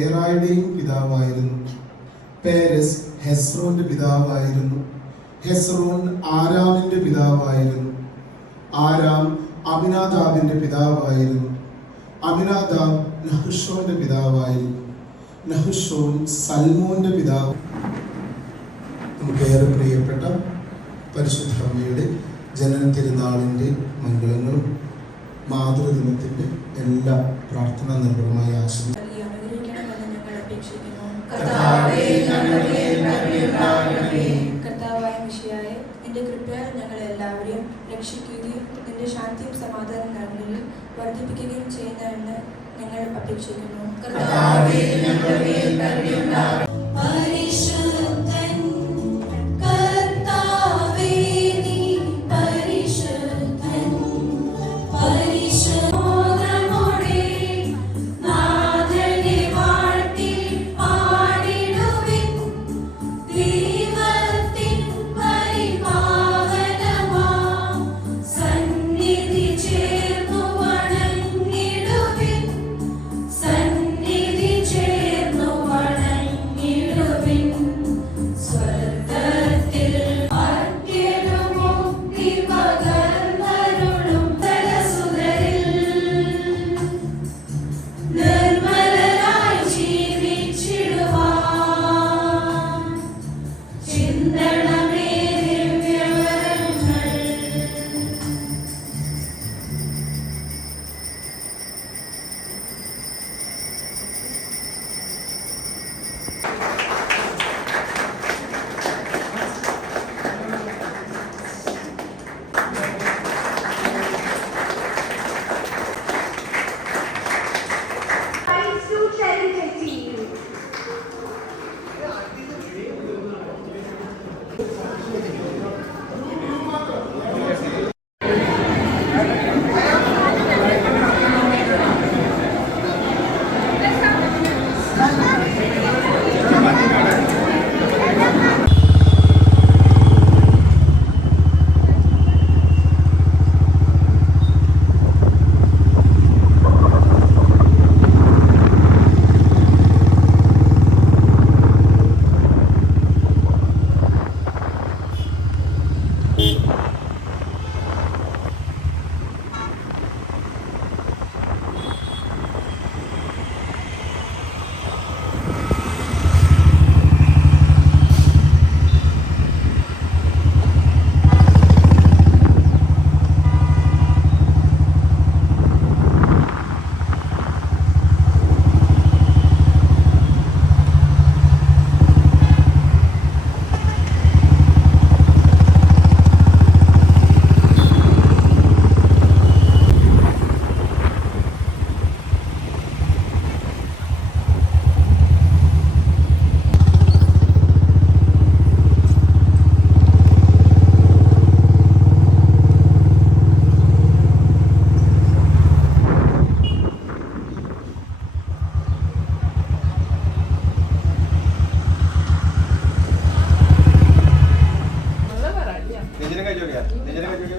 ഏറായുടെയും പിതാവായിരുന്നു. പേരസ് ഹെസ്രോന്റെ പിതാവായിരുന്നു. ഹെസ്രോൻ ആരാമിന്റെ പിതാവായിരുന്നു. ആരാം അമിനാദാബിന്റെ പിതാവായിരുന്നു. അമിനാദാബ് നഹ്ശോന്റെ പിതാവായിരുന്നു. നഹ്ശോൻ സൽമോന്റെ പിതാവ്. നമുക്കേറെ പ്രിയപ്പെട്ട പരിശുദ്ധ അമ്മയുടെ ജനന തിരുനാളിൻ്റെ മംഗളങ്ങളും മാതൃദിനത്തിൻ്റെ എല്ലാ പ്രാർത്ഥനാ നിർഭരമായ ആശംസ കർത്താവായ മിശിഹായെ, നിന്റെ കൃപയാൽ ഞങ്ങളെ എല്ലാവരെയും രക്ഷിക്കുകയും നിന്റെ ശാന്തിയും സമാധാനം ഞങ്ങളിൽ വർദ്ധിപ്പിക്കുകയും ചെയ്യുന്നതെന്ന് ഞങ്ങൾ അപേക്ഷിക്കുന്നു.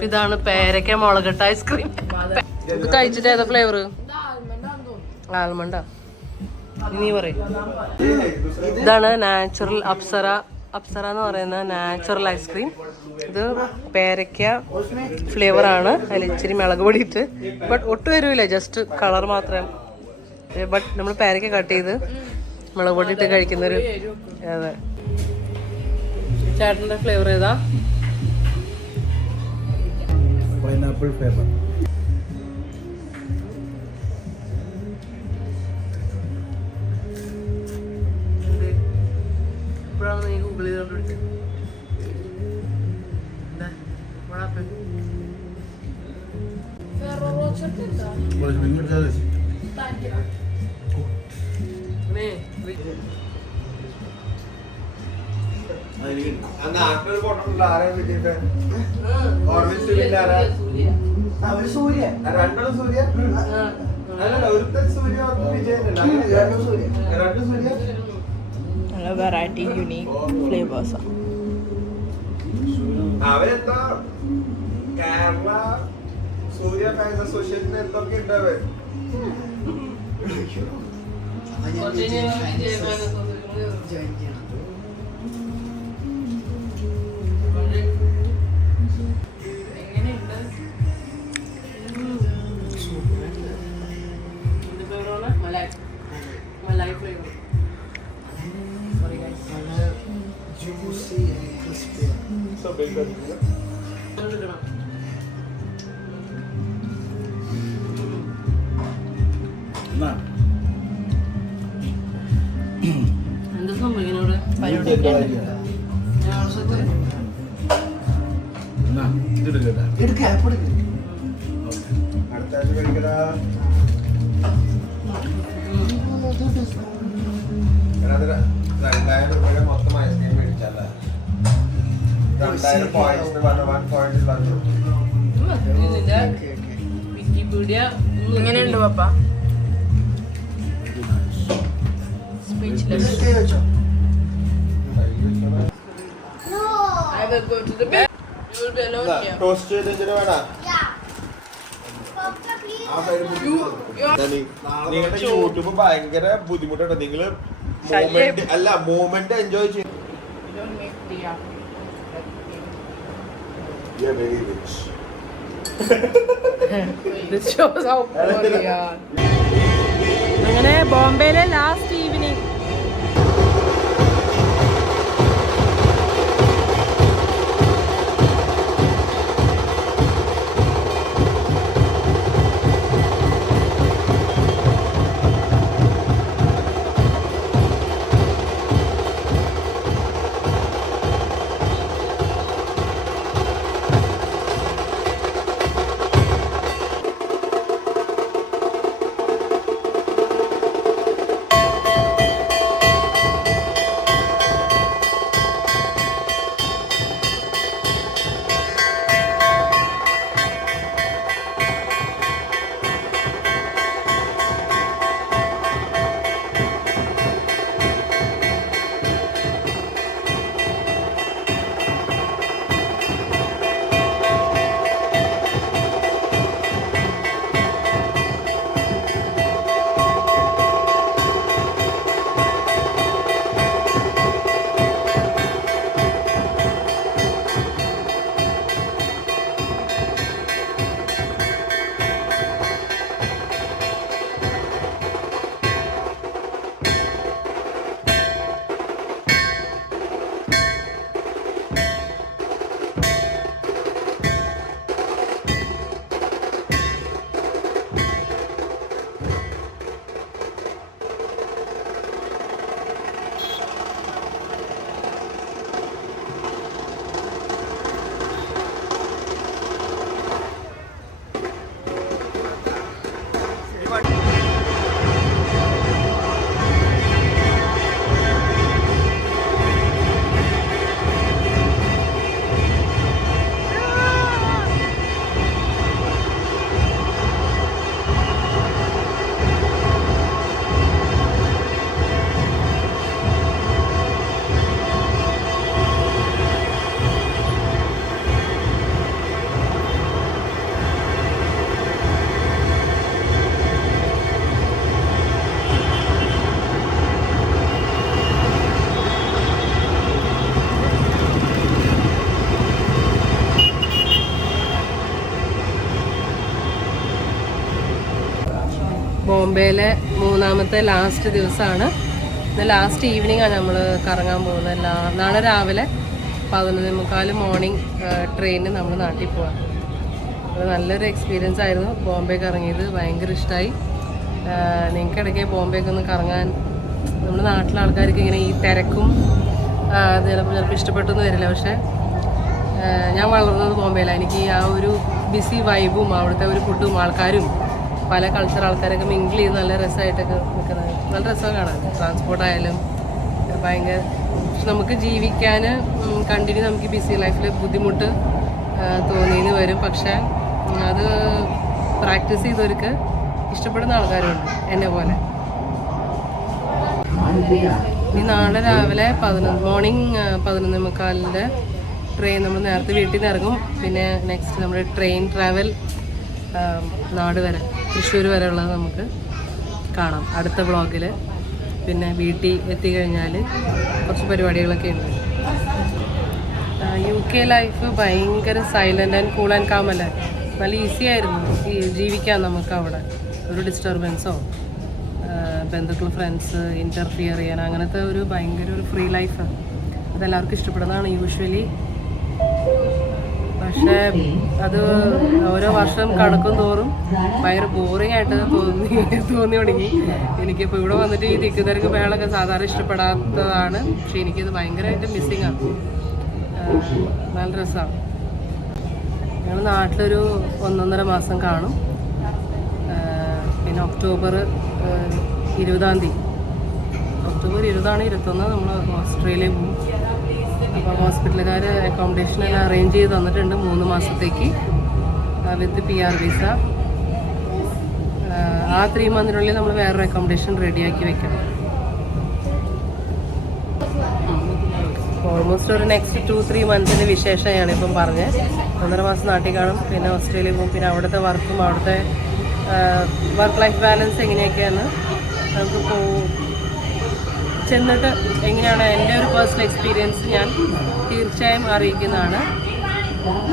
ഇതാണ് പേരക്ക മുളകട്ട ഐസ്ക്രീം. ഇത് കഴിച്ചിട്ട് ഏതാ ഫ്ലേവർ? ആൽമണ്ടാ. നീ പറയും. ഇതാണ് നാച്ചുറൽ അപ്സര എന്ന് പറയുന്ന നാച്ചുറൽ ഐസ്ക്രീം. ഇത് പേരക്ക ഫ്ലേവർ ആണ്. അതിൽ ഇച്ചിരി മുളക് പൊടിയിട്ട് ബട്ട് ഒട്ടും വരില്ല, ജസ്റ്റ് കളർ മാത്രം. ബട്ട് നമ്മൾ പേരക്ക കട്ട് ചെയ്ത് മുളക് പൊടിയിട്ട് കഴിക്കുന്നൊരു. അതെ. ചേട്ടൻ്റെ ഫ്ലേവർ ഏതാ? Pineapple flavour. ഇപ്പോഴാണ് നീ ഗൂഗിൾ ചെയ്തോണ്ടിരിക്കുന്നത്. Variety unique flavours. അവരെന്താ കേരള സൂര്യ ഫാൻസ് അസോസിയേഷൻ എന്തൊക്കെ ഉണ്ടാവേ മലായി ഫ്ലേവർ. എന്താ സംഭവിക്കുന്നവിടെ? അടുത്ത ആഴ്ച കഴിക്കടാ. $2000 മൊത്തം ഐസ്ക്രീം മേടിച്ചല്ലേ? 2000 പോയിന്റ്സ് പറഞ്ഞ 1 പോയിന്റ് പറഞ്ഞു. ഇതിന്റെ വിക്കിപീഡിയ എങ്ങനെയുണ്ട് പപ്പ? Speechless. I will go to the bed. You will be alone here. Toast ചെയ്തിട്ട് വേണ നിങ്ങളുടെ യൂട്യൂബ് ഭയങ്കര ബുദ്ധിമുട്ടുണ്ട്. നിങ്ങള് മൂമെന്റ് എൻജോയ് ചെയ്യും. You don't make Dia. Very rich. This shows how poor we are. അങ്ങനെ ബോംബെയിലെ ലാസ്റ്റ് ഈവനിങ്. ബോംബെയിലെ മൂന്നാമത്തെ ലാസ്റ്റ് ദിവസമാണ് ഇന്ന്. ലാസ്റ്റ് ഈവനിങ്ങാണ് നമ്മൾ കറങ്ങാൻ പോകുന്നത്. നാളെ രാവിലെ 11:45 മോർണിംഗ് ട്രെയിനിന് നമ്മൾ നാട്ടിൽ പോകാം. അത് നല്ലൊരു എക്സ്പീരിയൻസ് ആയിരുന്നു. ബോംബെ കറങ്ങിയത് ഭയങ്കര ഇഷ്ടമായി. നിങ്ങൾക്ക് ഇടയ്ക്ക് ബോംബെയൊക്കെ ഒന്ന് കറങ്ങാൻ, നമ്മുടെ നാട്ടിലെ ആൾക്കാർക്ക് ഇങ്ങനെ ഈ തിരക്കും ചിലപ്പോൾ ഇഷ്ടപ്പെട്ടൊന്നും വരില്ല. പക്ഷേ ഞാൻ വളർന്നത് ബോംബെയിലാണ്. എനിക്ക് ആ ഒരു ബിസി വൈബും അവിടുത്തെ ഒരു ഫുഡും ആൾക്കാരും പല കൾച്ചർ ആൾക്കാരൊക്കെ മിങ്കിൾ ചെയ്ത് നല്ല രസമായിട്ടൊക്കെ നിൽക്കുന്നത് നല്ല രസമാണ് കാണാൻ. ട്രാൻസ്പോർട്ടായാലും ഭയങ്കര. പക്ഷെ നമുക്ക് ജീവിക്കാൻ കണ്ടിന്യൂ നമുക്ക് ബിസി ലൈഫിൽ ബുദ്ധിമുട്ട് തോന്നിയെന്ന് വരും. പക്ഷേ അത് പ്രാക്ടീസ് ചെയ്തവർക്ക് ഇഷ്ടപ്പെടുന്ന ആൾക്കാരുണ്ട് എന്നെ പോലെ. ഇനി നാളെ രാവിലെ മോർണിംഗ് 11:45 ട്രെയിൻ നമ്മൾ നേരത്തെ വീട്ടിൽ നിന്ന് ഇറങ്ങും. പിന്നെ നെക്സ്റ്റ് നമ്മുടെ ട്രെയിൻ ട്രാവൽ നാട് വരെ, തൃശ്ശൂർ വരെ ഉള്ളത് നമുക്ക് കാണാം അടുത്ത വ്ളോഗിൽ. പിന്നെ വീട്ടിൽ എത്തിക്കഴിഞ്ഞാൽ കുറച്ച് പരിപാടികളൊക്കെ ഉണ്ട്. UK ലൈഫ് ഭയങ്കര silent and cool and calm അല്ലേ. നല്ല ഈസി ആയിരുന്നു ജീവിക്കാൻ നമുക്ക് അവിടെ. ഒരു ഡിസ്റ്റർബൻസോ ബന്ധുക്കൾ ഫ്രണ്ട്സ് ഇൻ്റർഫിയർ ചെയ്യാൻ അങ്ങനത്തെ ഒരു ഭയങ്കര ഒരു ഫ്രീ ലൈഫാണ്. അതെല്ലാവർക്കും ഇഷ്ടപ്പെടുന്നതാണ് യൂഷ്വലി. പക്ഷേ അത് ഓരോ വർഷം കടക്കും തോറും ഭയങ്കര ബോറിംഗ് ആയിട്ട് തോന്നി തുടങ്ങി. എനിക്കിപ്പോൾ ഇവിടെ വന്നിട്ട് ഈ തിക്ക് തിരക്ക് മേളൊക്കെ സാധാരണ ഇഷ്ടപ്പെടാത്തതാണ്. പക്ഷെ എനിക്കിത് ഭയങ്കരമായിട്ട് മിസ്സിങ് ആണ്. നല്ല രസമാണ്. ഞങ്ങൾ നാട്ടിലൊരു 1.5 മാസം കാണും. പിന്നെ ഒക്ടോബർ 20 ഒക്ടോബർ 20 21 നമ്മൾ ഓസ്ട്രേലിയയിൽ പോകും. അപ്പോൾ ഹോസ്പിറ്റലുകാർ അക്കോമഡേഷനെല്ലാം അറേഞ്ച് ചെയ്ത് തന്നിട്ടുണ്ട് 3 മാസത്തേക്ക് വിത്ത് PR വിസ. ആ 3 മന്തിനുള്ളിൽ നമ്മൾ വേറൊരു അക്കോമഡേഷൻ റെഡിയാക്കി വെക്കണം. ഓൾമോസ്റ്റ് ഒരു നെക്സ്റ്റ് 2-3 മന്ത്സിൻ്റെ വിശേഷം ഞാനിപ്പം പറഞ്ഞത്. 1.5 മാസം നാട്ടിൽ കാണും, പിന്നെ ഓസ്ട്രേലിയ പോകും. പിന്നെ അവിടുത്തെ വർക്കും അവിടുത്തെ വർക്ക് ലൈഫ് ബാലൻസ് എങ്ങനെയൊക്കെയാണ് നമുക്ക് ചെന്നിട്ട് എങ്ങനെയാണ് എൻ്റെ ഒരു പേഴ്സണൽ എക്സ്പീരിയൻസ് ഞാൻ തീർച്ചയായും അറിയിക്കുന്നതാണ്.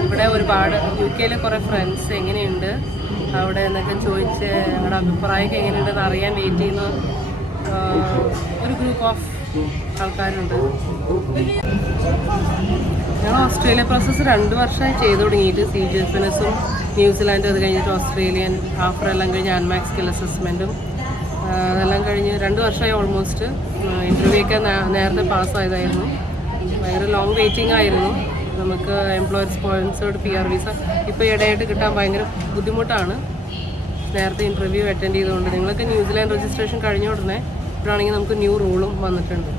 ഇവിടെ ഒരുപാട് UK കുറേ ഫ്രണ്ട്സ് എങ്ങനെയുണ്ട് അവിടെ എന്നൊക്കെ ചോദിച്ച് ഞങ്ങളുടെ അഭിപ്രായമൊക്കെ എങ്ങനെയുണ്ടെന്ന് അറിയാൻ വെയിറ്റ് ചെയ്യുന്ന ഒരു ഗ്രൂപ്പ് ഓഫ് ആൾക്കാരുണ്ട്. ഞങ്ങൾ ഓസ്ട്രേലിയ പ്രോസസ്സ് 2 വർഷമായി ചെയ്തു തുടങ്ങിയിട്ട്. CGFNSഉം ന്യൂസിലാൻഡ്, അത് കഴിഞ്ഞിട്ട് ഓസ്ട്രേലിയൻ ആഫ്രെല്ലാം കഴിഞ്ഞ് ആൻമാക് സ്കിൽ അസസ്മെൻറ്റും അതെല്ലാം കഴിഞ്ഞ് 2 വർഷമായി ഓൾമോസ്റ്റ്. ഇൻ്റർവ്യൂ ഒക്കെ നേരത്തെ പാസ്സായതായിരുന്നു. ഭയങ്കര ലോങ് വെയിറ്റിംഗ് ആയിരുന്നു. നമുക്ക് എംപ്ലോയർ സ്പോൺസേർഡ് PR വിസ ഇപ്പോൾ ഇടയായിട്ട് കിട്ടാൻ ഭയങ്കര ബുദ്ധിമുട്ടാണ്. നേരത്തെ ഇൻ്റർവ്യൂ അറ്റൻഡ് ചെയ്തുകൊണ്ട് നിങ്ങൾക്ക് ന്യൂസിലാൻഡ് രജിസ്ട്രേഷൻ കഴിഞ്ഞ ഉടനെ ഇപ്പോഴാണെങ്കിൽ നമുക്ക് ന്യൂ റൂളും വന്നിട്ടുണ്ട്.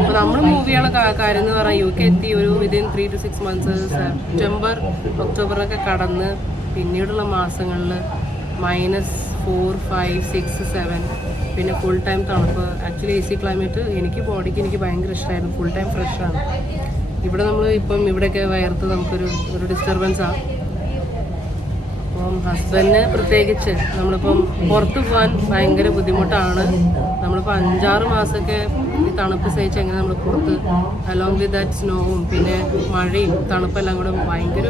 അപ്പോൾ നമ്മൾ മൂവിയുള്ള കാര്യം എന്ന് പറഞ്ഞാൽ UK എത്തി ഒരു വിതിൻ 3 to 6 months സെപ്റ്റംബർ ഒക്ടോബറൊക്കെ കടന്ന് പിന്നീടുള്ള മാസങ്ങളിൽ -4, 5, 6, 7 പിന്നെ ഫുൾ ടൈം തണുപ്പ്. ആക്ച്വലി AC ക്ലൈമറ്റ് എനിക്ക് ഭയങ്കര ഇഷ്ടമായിരുന്നു. ഫുൾ ടൈം ഫ്രഷാണ്. ഇവിടെ നമ്മൾ ഇപ്പം ഇവിടെയൊക്കെ വയർത്ത് നമുക്കൊരു ഡിസ്റ്റർബൻസാണ്. അപ്പം ഹസ്ബൻഡിന് പ്രത്യേകിച്ച് നമ്മളിപ്പം പുറത്ത് പോകാൻ ഭയങ്കര ബുദ്ധിമുട്ടാണ്. നമ്മളിപ്പോൾ 5-6 മാസമൊക്കെ ഈ തണുപ്പ് സഹിച്ച് എങ്ങനെ നമ്മൾ പുറത്ത് അലോങ് വിത്ത് ദാറ്റ് സ്നോവും പിന്നെ മഴയും തണുപ്പെല്ലാം കൂടെ ഭയങ്കര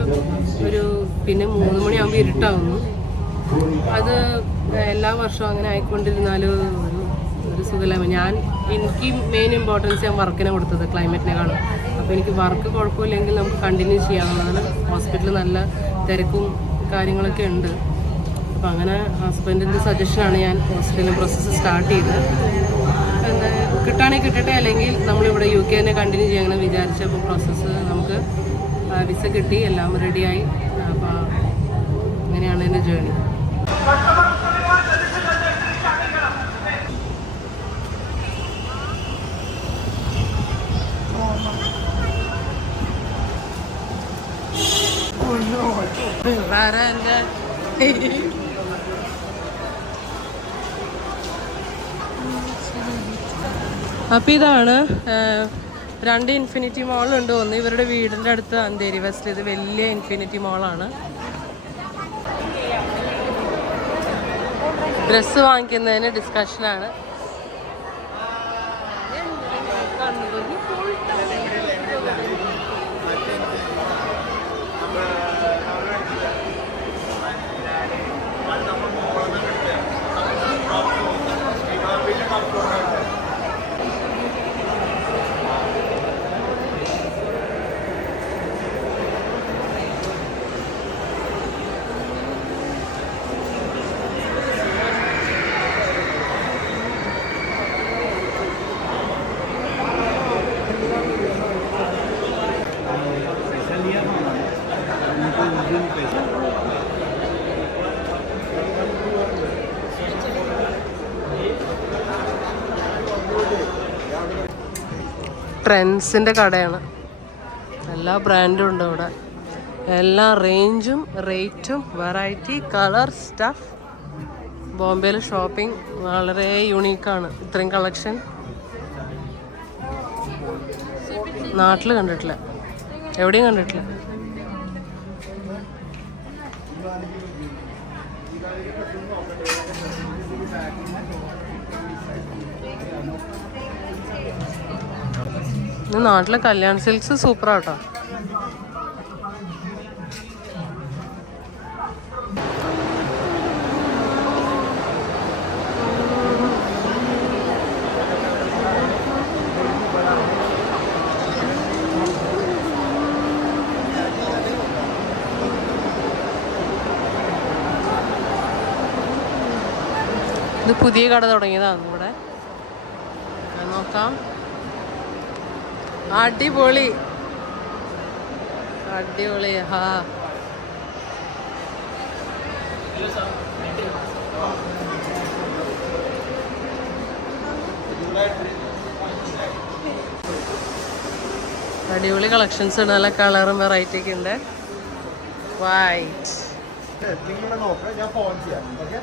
പിന്നെ 3 മണിയാകുമ്പോൾ ഇരുട്ടാവുന്നു. അത് എല്ലാ വർഷവും അങ്ങനെ ആയിക്കൊണ്ടിരുന്നാലും ഒരു സുഖമില്ല. എനിക്ക് മെയിൻ ഇമ്പോർട്ടൻസ് ഞാൻ വർക്കിനെ കൊടുത്തത് ക്ലൈമറ്റിനെക്കാളും. അപ്പോൾ എനിക്ക് വർക്ക് കുഴപ്പമില്ലെങ്കിൽ നമുക്ക് കണ്ടിന്യൂ ചെയ്യാവുന്നതാണ്. ഹോസ്പിറ്റലിൽ നല്ല തിരക്കും കാര്യങ്ങളൊക്കെ ഉണ്ട്. അപ്പോൾ അങ്ങനെ ഹസ്ബൻഡിൻ്റെ സജഷനാണ് ഞാൻ ഓസ്ട്രേലിയൻ പ്രോസസ്സ് സ്റ്റാർട്ട് ചെയ്തത്. എന്താ കിട്ടുകയാണെങ്കിൽ കിട്ടട്ടെ, അല്ലെങ്കിൽ നമ്മളിവിടെ UK തന്നെ കണ്ടിന്യൂ ചെയ്യാമെന്ന് വിചാരിച്ചപ്പോൾ പ്രോസസ്സ് നമുക്ക് വിസ കിട്ടി, എല്ലാം റെഡിയായി. അപ്പോൾ അങ്ങനെയാണ് എൻ്റെ ജേർണി. അപ്പോൾ ഇതാണ് 2 ഇൻഫിനിറ്റി മോളുണ്ട്. ഒന്ന് ഇവരുടെ വീടിൻ്റെ അടുത്ത് അന്തേരി വെസ്റ്റ്. ഇത് വലിയ ഇൻഫിനിറ്റി മോളാണ്. ഡ്രസ്സ് വാങ്ങിക്കുന്നതിന് ഡിസ്കഷനാണ്. ട്രെൻഡ്സിൻ്റെ കടയാണ്. എല്ലാ ബ്രാൻഡും ഉണ്ട് ഇവിടെ. എല്ലാ റേഞ്ചും റേറ്റും വെറൈറ്റി കളർ സ്റ്റഫ്. ബോംബെയിൽ ഷോപ്പിംഗ് വളരെ യുണീക്കാണ്. ഇത്രയും കളക്ഷൻ നാട്ടിൽ കണ്ടിട്ടില്ല, എവിടെയും കണ്ടിട്ടില്ല. ഇത് നാട്ടിലെ കല്യാൺ സിൽക്സ് സൂപ്പറാട്ടോ. ഇത് പുതിയ കട തുടങ്ങിയതാണ് ഇവിടെ. നോക്കാം. അടിപൊളി അടിപൊളി. ഹാ അടിപൊളി കളക്ഷൻസ് ഉണ്ട്. നല്ല കളറും വെറൈറ്റി ഒക്കെ ഉണ്ട്. വൈറ്റ്. ഞാൻ ഫോൺ ചെയ്യാം. ഓക്കെ.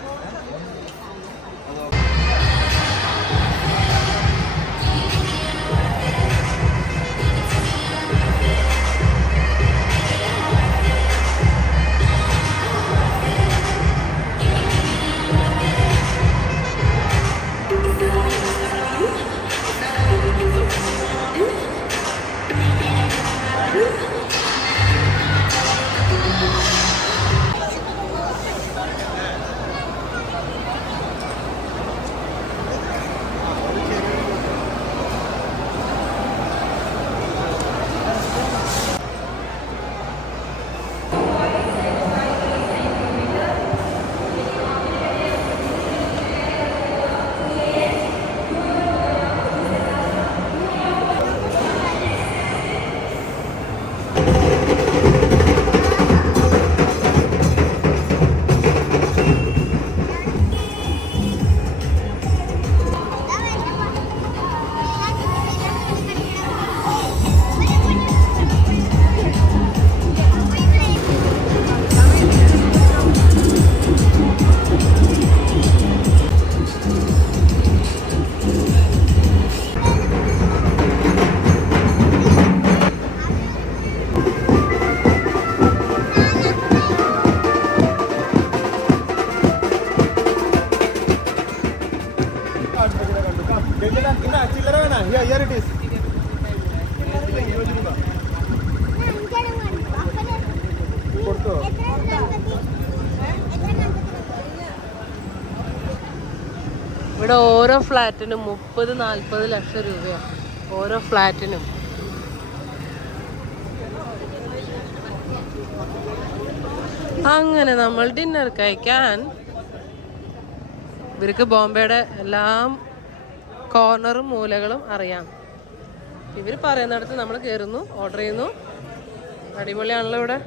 ഇവിടെ ഓരോ ഫ്ലാറ്റിനും 30-40 ലക്ഷം രൂപയാണ് ഓരോ ഫ്ലാറ്റിനും. അങ്ങനെ നമ്മൾ ഡിന്നർ കഴിക്കാൻ ഇവർക്ക് ബോംബെയുടെ എല്ലാം കോർണറും മൂലകളും അറിയാം. ഇവർ പറയുന്നിടത്ത് നമ്മൾ കയറുന്നു, ഓർഡർ ചെയ്യുന്നു. അടിപൊളിയാണല്ലോ ഇവിടെ.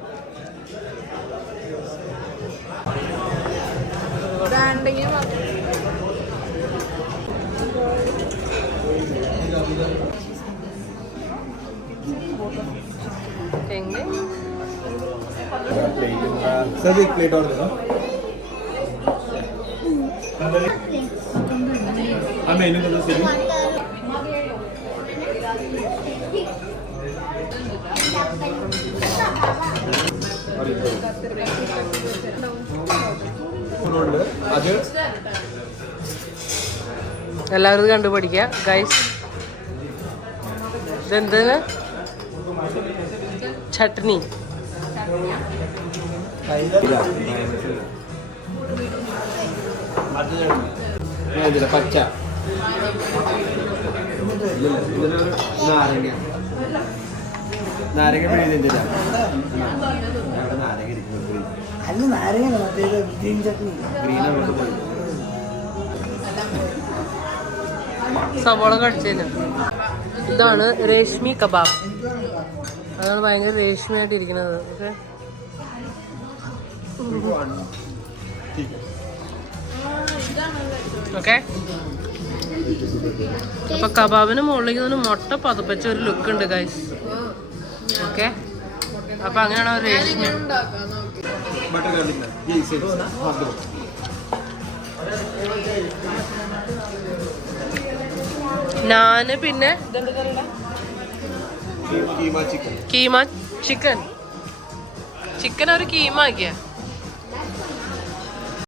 सर एक प्लेट और देना. हाँ मेनू तो सही. എല്ലാവരും ഇത് കണ്ടുപിടിക്കുക ഗൈസ്. ഇതെന്താണ്? ചട്നി. പച്ച നാരങ്ങ നാരങ്ങ പിഴിഞ്ഞിട്ടില്ല. നാരങ്ങ അല്ല നാരങ്ങ മറ്റേത് ഗ്രീൻ ചട്നി. സവോള കടിച്ചതിന്. ഇതാണ് രേഷ്മി കബാബ്. അതാണ് ഭയങ്കര രേഷ്മയായിട്ടിരിക്കുന്നത്. ഓക്കെ. അപ്പൊ കബാബിന് മുകളിലേക്ക് തന്നെ മുട്ട പതപ്പിച്ച ഒരു ലുക്ക് ഉണ്ട് ഗൈസ്. ഓക്കെ. അപ്പൊ അങ്ങനെയാണ് ഒരു രേഷ്മ. നാന് പിന്നെ കീമ ചിക്കൻ. ചിക്കൻ ഒരു കീമ ആക്കിയ